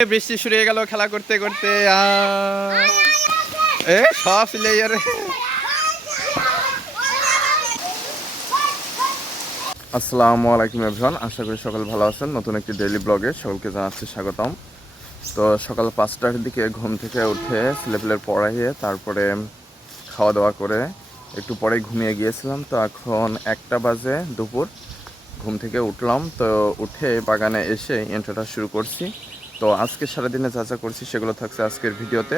বৃষ্টি শুরু হয়ে গেল খেলা করতে করতে সব প্লেয়ার। আসসালামু আলাইকুম এভরিওয়ান, আশা করি সকাল ভালো আছেন। নতুন একটি ডেইলি ব্লগে সকলকে জানাচ্ছি স্বাগতম। তো সকাল 5টার দিকে ঘুম থেকে উঠে ছেলেপেলের পড়াইয়ে তারপরে খাওয়া দাওয়া করে একটু পরে ঘুমিয়ে গিয়েছিলাম। তো এখন 1টা বাজে দুপুর, ঘুম থেকে উঠলাম। তো উঠে বাগানে এসে ইন্ট্রোটা শুরু করছি। তো আজকে সারাদিনে যা যা করছি সেগুলো থাকছে আজকের ভিডিওতে।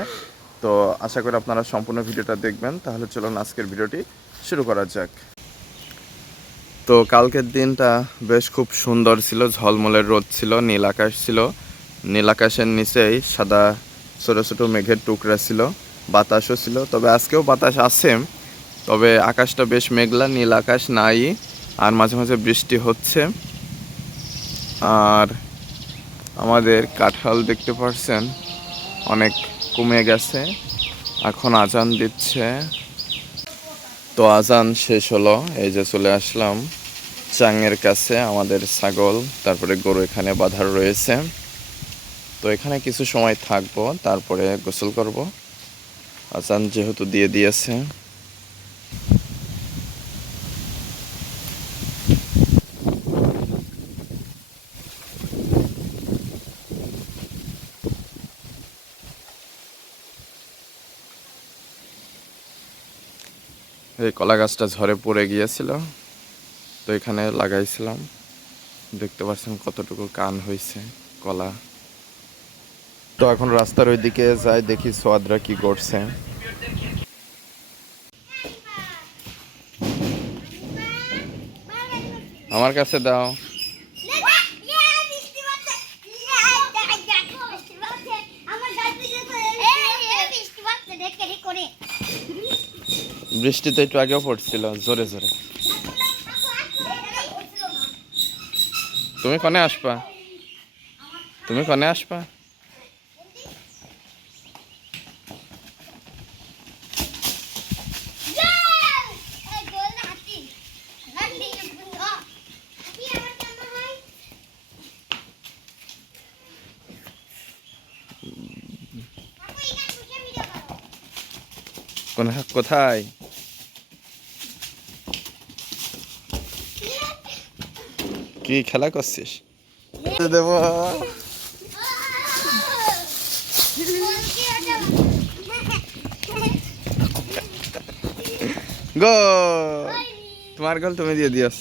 তো আশা করি আপনারা সম্পূর্ণ ভিডিওটা দেখবেন। তাহলে চলুন আজকের ভিডিওটি শুরু করা যাক। তো কালকের দিনটা বেশ খুব সুন্দর ছিল, ঝলমলের রোদ ছিল, নীল আকাশ ছিল, নীল আকাশের নিচেই সাদা ছোটো ছোটো মেঘের টুকরা ছিল, বাতাসও ছিল। তবে আজকেও বাতাস আছে, তবে আকাশটা বেশ মেঘলা, নীল আকাশ নাই, আর মাঝে মাঝে বৃষ্টি হচ্ছে। আর আমাদের কাঁঠাল দেখতে পাচ্ছেন অনেক কমে গেছে, এখন আজান দিচ্ছে। তো আজান শেষ হলো, এই যে চলে আসলাম চাঙের কাছে। আমাদের ছাগল তারপরে গরু এখানে বাঁধা রয়েছে। তো এখানে কিছু সময় থাকবো, তারপরে গোসল করব। আজান যেহেতু দিয়ে দিয়েছে। এই কলা গাছটা ঝড়ে পড়ে গিয়েছিল, তো এখানে লাগাইছিলাম। দেখতে পাচ্ছেন কতটুকু কান হয়েছে কলা। তো এখন রাস্তার ওই দিকে যাই, দেখি সোয়াদরা কি করছে। আমার কাছে দাও। বৃষ্টিতে একটু আগেও পড়ছিল জোরে জোরে। তুমি কনে আসবা? তুমি কনে আসবা? কোথায়? কি খেলা করছিস? দেব গো, তোমার গোল তুমি দিয়ে দিয়েছ।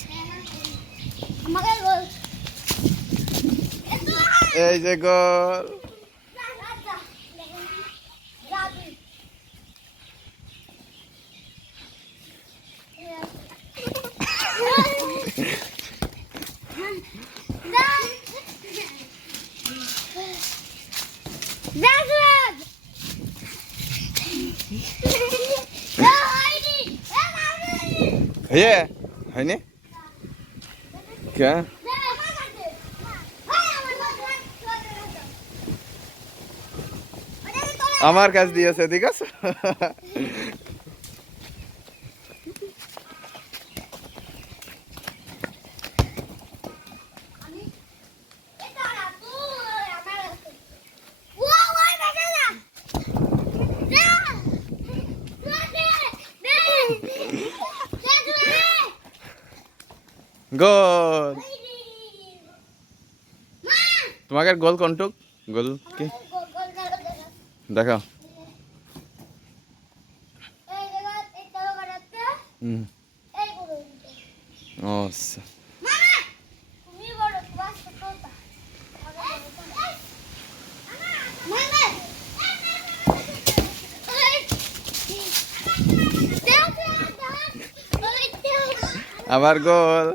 এই যে গোল। হয়নি কে? আমার কাছ দিয়েছে, ঠিক আছে। গোল। তোমাকে গোল কোনটুক? গোল কি দেখাও। আচ্ছা, আবার গোল।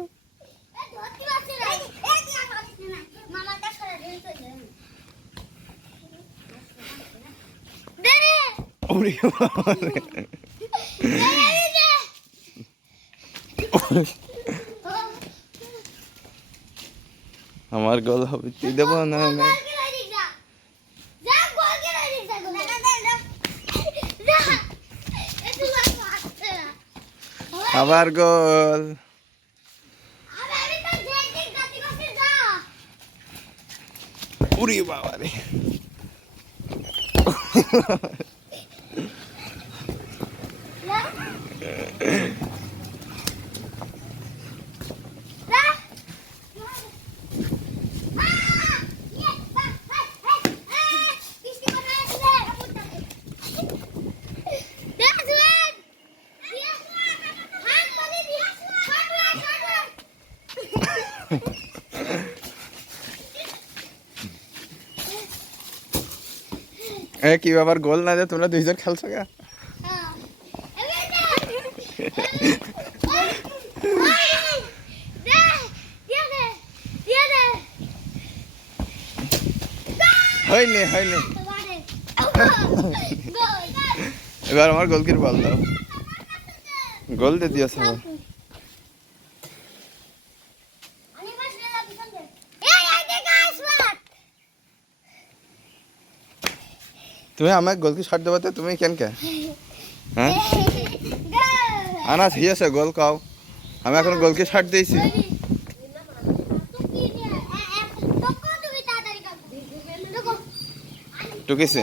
আমার গোল হবে, তুই দেব না? আবার গোল। উড়ি বাবা রে। কি ব্যাপার, গোল না যে তোমরা দুইজন খেলছো গা? হয়নি হয়নি, এবার আমার গোলকির বল দাও, গোল দিয়ে দিয়েছে। তুমি আমাকে গোলকি শট দেবো তো তুমি কেন কে? হ্যাঁ আনাস হিয়েছে গোল কাও, আমি এখন গোলকি শট দিয়েছি। টুকিছে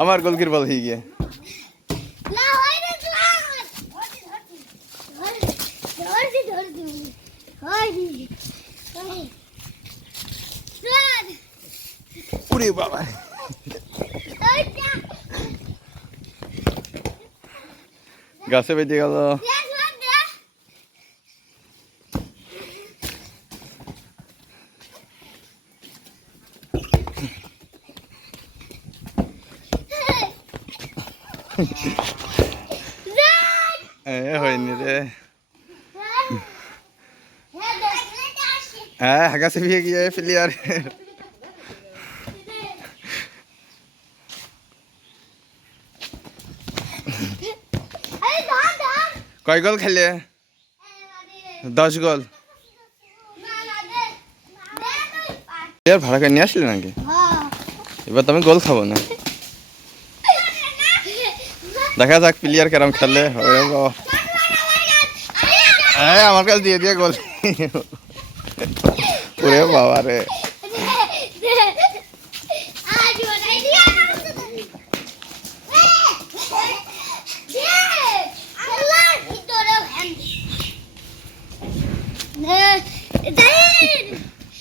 আমার গোলকির বল হয়ে গিয়ে। উরে বাবা, গাছে বেঁধে গেল। হয়নি রে, হ্যাঁ গাছে ভিয়ে গিয়ে প্লেয়ার। কয় গোল খেলে? 10 গোল। প্লেয়ার ভাড়া করে নিয়ে আসলে নাকি? এবার তো আমি গোল খাবো না, দেখা যাক প্লেয়ার কেরম খেলে। হ্যাঁ আমার কাছে দিয়ে দিয়ে গোল। ওরে বাবা রে,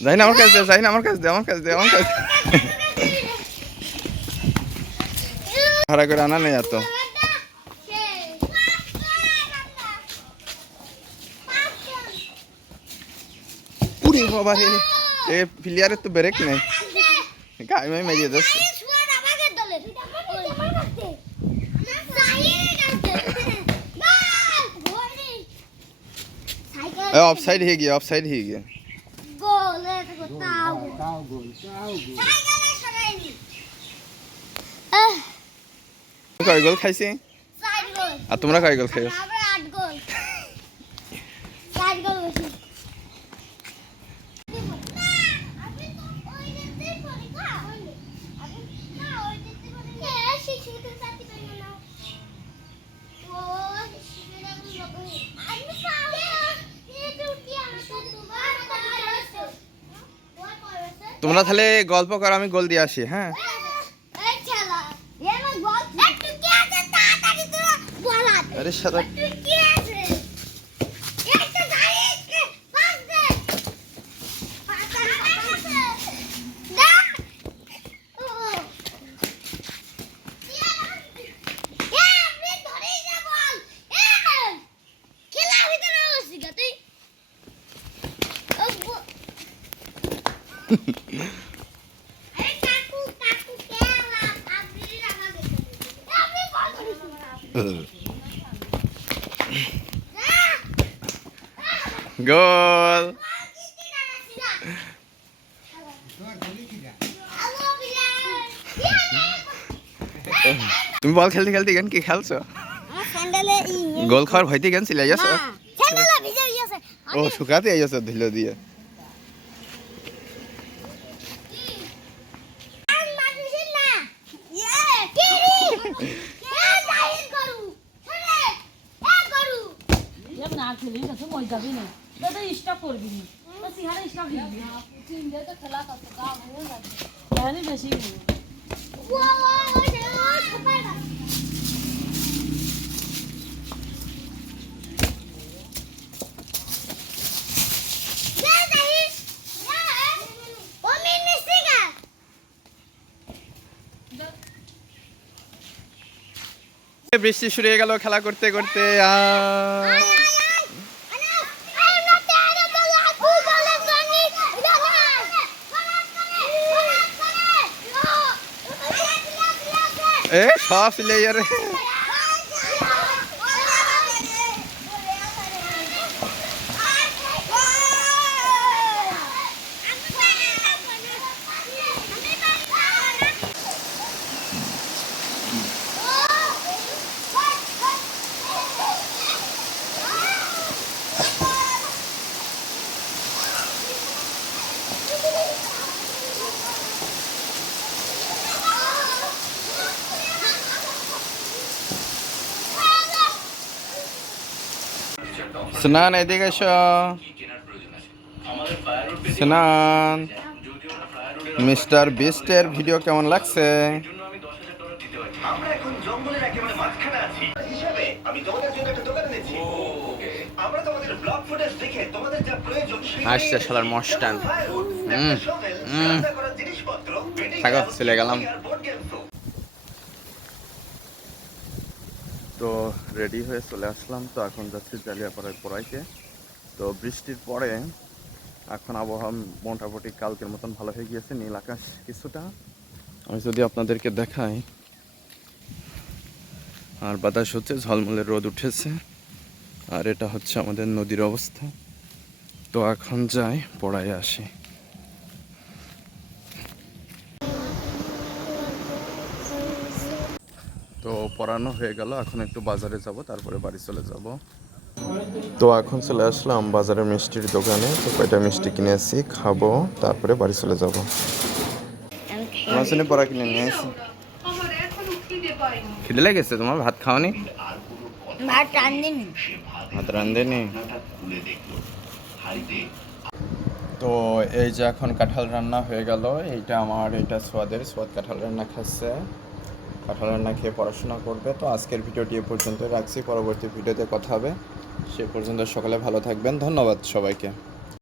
যাই না আমার কাছে দে, যাই না আমার কাছে দে, আমার কাছে দে, আমার কাছে ভাড়া করে আনা নেই এত। উরে বাবা রে, এ প্লেয়ারের তো ব্রেক নেই, গায়ে মাই মেরিয়ে যাচ্ছে। অফসাইড হয়ে গিয়ে, অফসাইড হয়ে গিয়ে। কয় গোল খাইছি? আর তোমরা কয় গোল খাইছো? তোমরা তাহলে গল্প করো, আমি গোল দিয়ে আসি। হ্যাঁ আরে সাদা গোল। তুমি বল খেলতে খেলতে কেন কি খেলছো? গোল খাওয়ার ভয়তে কেন চিলাই যাচ্ছ? ও শুকাতে আইয়াছ ধুলো দিয়ে। এমন আর খেলি না তো মই যাবি না তো স্টপ করবি না তো সিহারে স্টপ দিবি তিন দে তো খেলা কত দাম হয়ে যাবে জানি বেশি বৃষ্টি শুরু হয়ে গেল খেলা করতে করতে এ সব প্লেয়ার স্নান এদিকে এসো স্নান মিস্টার বিস্টের ভিডিও কেমন লাগছে আমরা এখন জঙ্গলের একেবারে মাঝখানে আছি হিসেবে আমি তোমাদের জন্য একটা দোকান এনেছি আমরা তোমাদের ব্লগ ফুটেজ দেখে তোমাদের যা প্রয়োজন আসছে শালার মস্তান রান্না করার জিনিসপত্র থাকো চলে গেলাম তো রেডি হয়ে চলে আসলাম তো এখন যাচ্ছি জালিয়াপাড়ায় পড়াইতে তো বৃষ্টির পরে এখন আবহাওয়া মোটামুটি কালকের মতন ভালো হয়ে গিয়েছে নীল আকাশ কিছুটা আমি যদি আপনাদেরকে দেখাই আর বাতাস হচ্ছে ঝলমলে রোদ উঠেছে আর এটা হচ্ছে আমাদের নদীর অবস্থা তো এখন যাই পড়ায় আসি তো পড়ানো হয়ে গেল এখন একটু বাজারে যাব তারপরে বাড়ি চলে যাব তো এখন চলে আসলাম বাজারে মিষ্টির দোকানে তো কয়টা মিষ্টি কিনে আসি খাবো তারপরে বাড়ি চলে যাব মাসুনি পড়া কিনে নিয়ে আসি খিদে লেগেছে তোমার ভাত খাওয়ানি ভাত রান্ধেনি তো এই যে এখন কাঁঠাল রান্না হয়ে গেল এইটা আমার এটা সোয়াদ কাঁঠাল রান্না খাচ্ছে কাঁঠাল রান্না খেয়ে পড়াশোনা করবে তো আজকের ভিডিওটি এ পর্যন্ত রাখছি পরবর্তী ভিডিওতে কথা হবে সে পর্যন্ত সকালে ভালো থাকবেন ধন্যবাদ সবাইকে